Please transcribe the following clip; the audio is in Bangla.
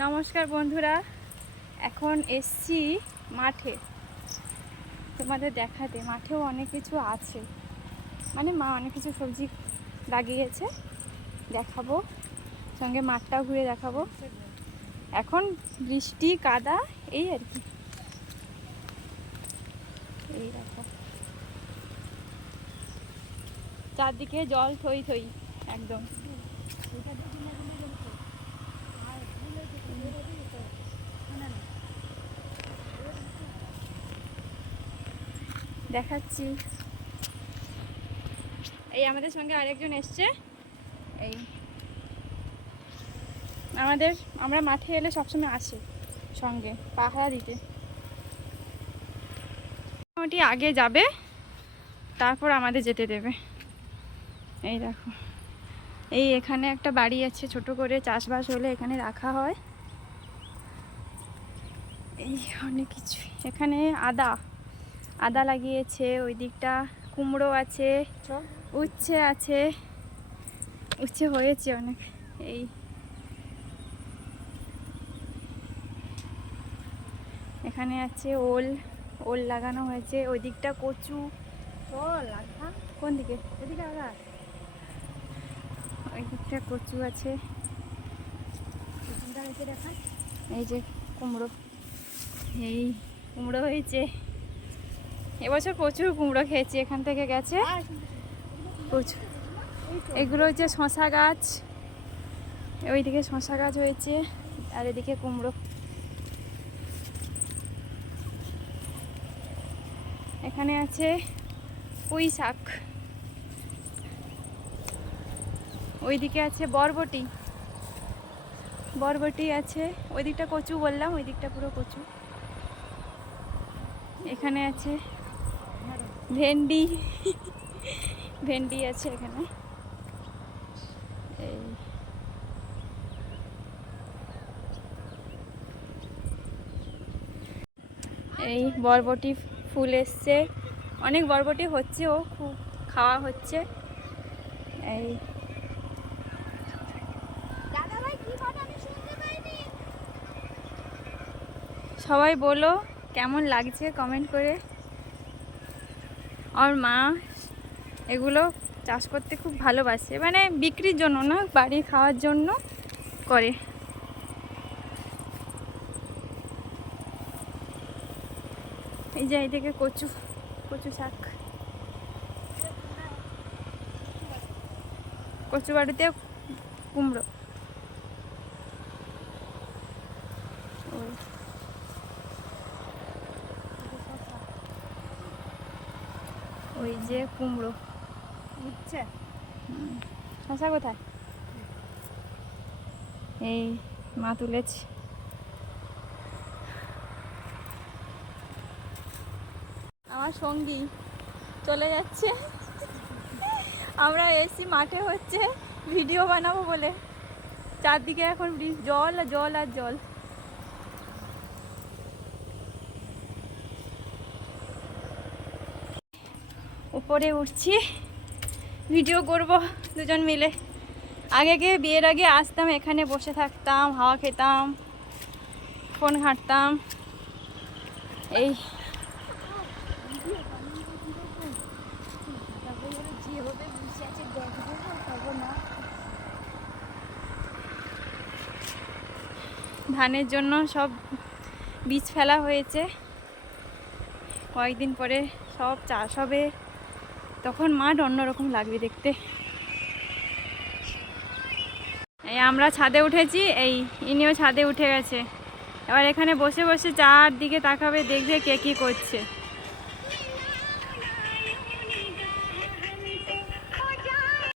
নমস্কার বন্ধুরা, এখন এসছি মাঠে তোমাদের দেখাতে। মাঠেও অনেক কিছু আছে, মানে মা অনেক কিছু সবজি লাগিয়েছে, দেখাবো, সঙ্গে মাঠটাও ঘুরে দেখাবো। এখন বৃষ্টি কাদা এই আর কি, এই দেখো চারদিকে জল থই থই একদম। দেখাচ্ছি, এই আমাদের সঙ্গে আরেকজন এসছে। এই আমরা মাঠে এলে সবসময় আসে সঙ্গে পাহারা দিতে। মোটামুটি আগে যাবে, তারপর আমাদের যেতে দেবে। এই দেখো, এই এখানে একটা বাড়ি আছে, ছোট করে চাষবাস হলে এখানে রাখা হয়। এই অনেক কিছু, এখানে আদা লাগিয়েছে, ওই দিকটা কুমড়ো আছে, উচ্ছে আছে, উচ্ছে হয়েছে অনেক। এই এখানে আছে ওল লাগানো হয়েছে, ওই দিকটা কচু। কোন দিকে? ওই দিকটা কচু আছে। এই যে কুমড়ো, এই কুমড়ো হয়েছে এবছর, প্রচুর কুমড়ো খেয়েছি। এখান থেকে গেছে প্রচুর। এগুলো হচ্ছে শশা গাছ, ওইদিকে শশা গাছ হয়েছে, আর এদিকে কুমড়ো। এখানে আছে পুঁই শাক, ওইদিকে আছে বরবটি আছে, ওই দিকটা কচু বললাম, ওই দিকটা পুরো কচু। এখানে আছে ভেন্ডি আছে এখানে। এই বরবটি ফুল এসছে, অনেক বরবটি হচ্ছে, ও খুব খাওয়া হচ্ছে। এই সবাই বলো কেমন লাগছে কমেন্ট করে। আর মা এগুলো চাষ করতে খুব ভালোবাসে, মানে বিক্রির জন্য না, বাড়ি খাওয়ার জন্য করে। এই যে এইদিকে কচু শাক, কচু বাড়িতে কুমড়ো। ওই যে কুমড়ো উঠছে। শশা কোথায়? এই মা তুলেছে। আমার সঙ্গী চলে যাচ্ছে, আমরা এসি মাঠে হচ্ছে ভিডিও বানাবো বলে। চারদিকে এখন জল জল আর জল। উপরে উঠছি, ভিডিও করব দুজন মিলে। বিয়ের আগে আসতাম, এখানে বসে থাকতাম, হাওয়া খেতাম, ফোন ঘাঁটতাম। এই ধানের জন্য সব বীজ ফেলা হয়েছে, কয়েকদিন পরে সব চাষ হবে, তখন মাঠ অন্যরকম লাগবে দেখতে। এই আমরা ছাদে উঠেছি, এই ইনিও ছাদে উঠে গেছে। এবার এখানে বসে বসে চারদিকে তাকাবে, দেখবে কে কী করছে।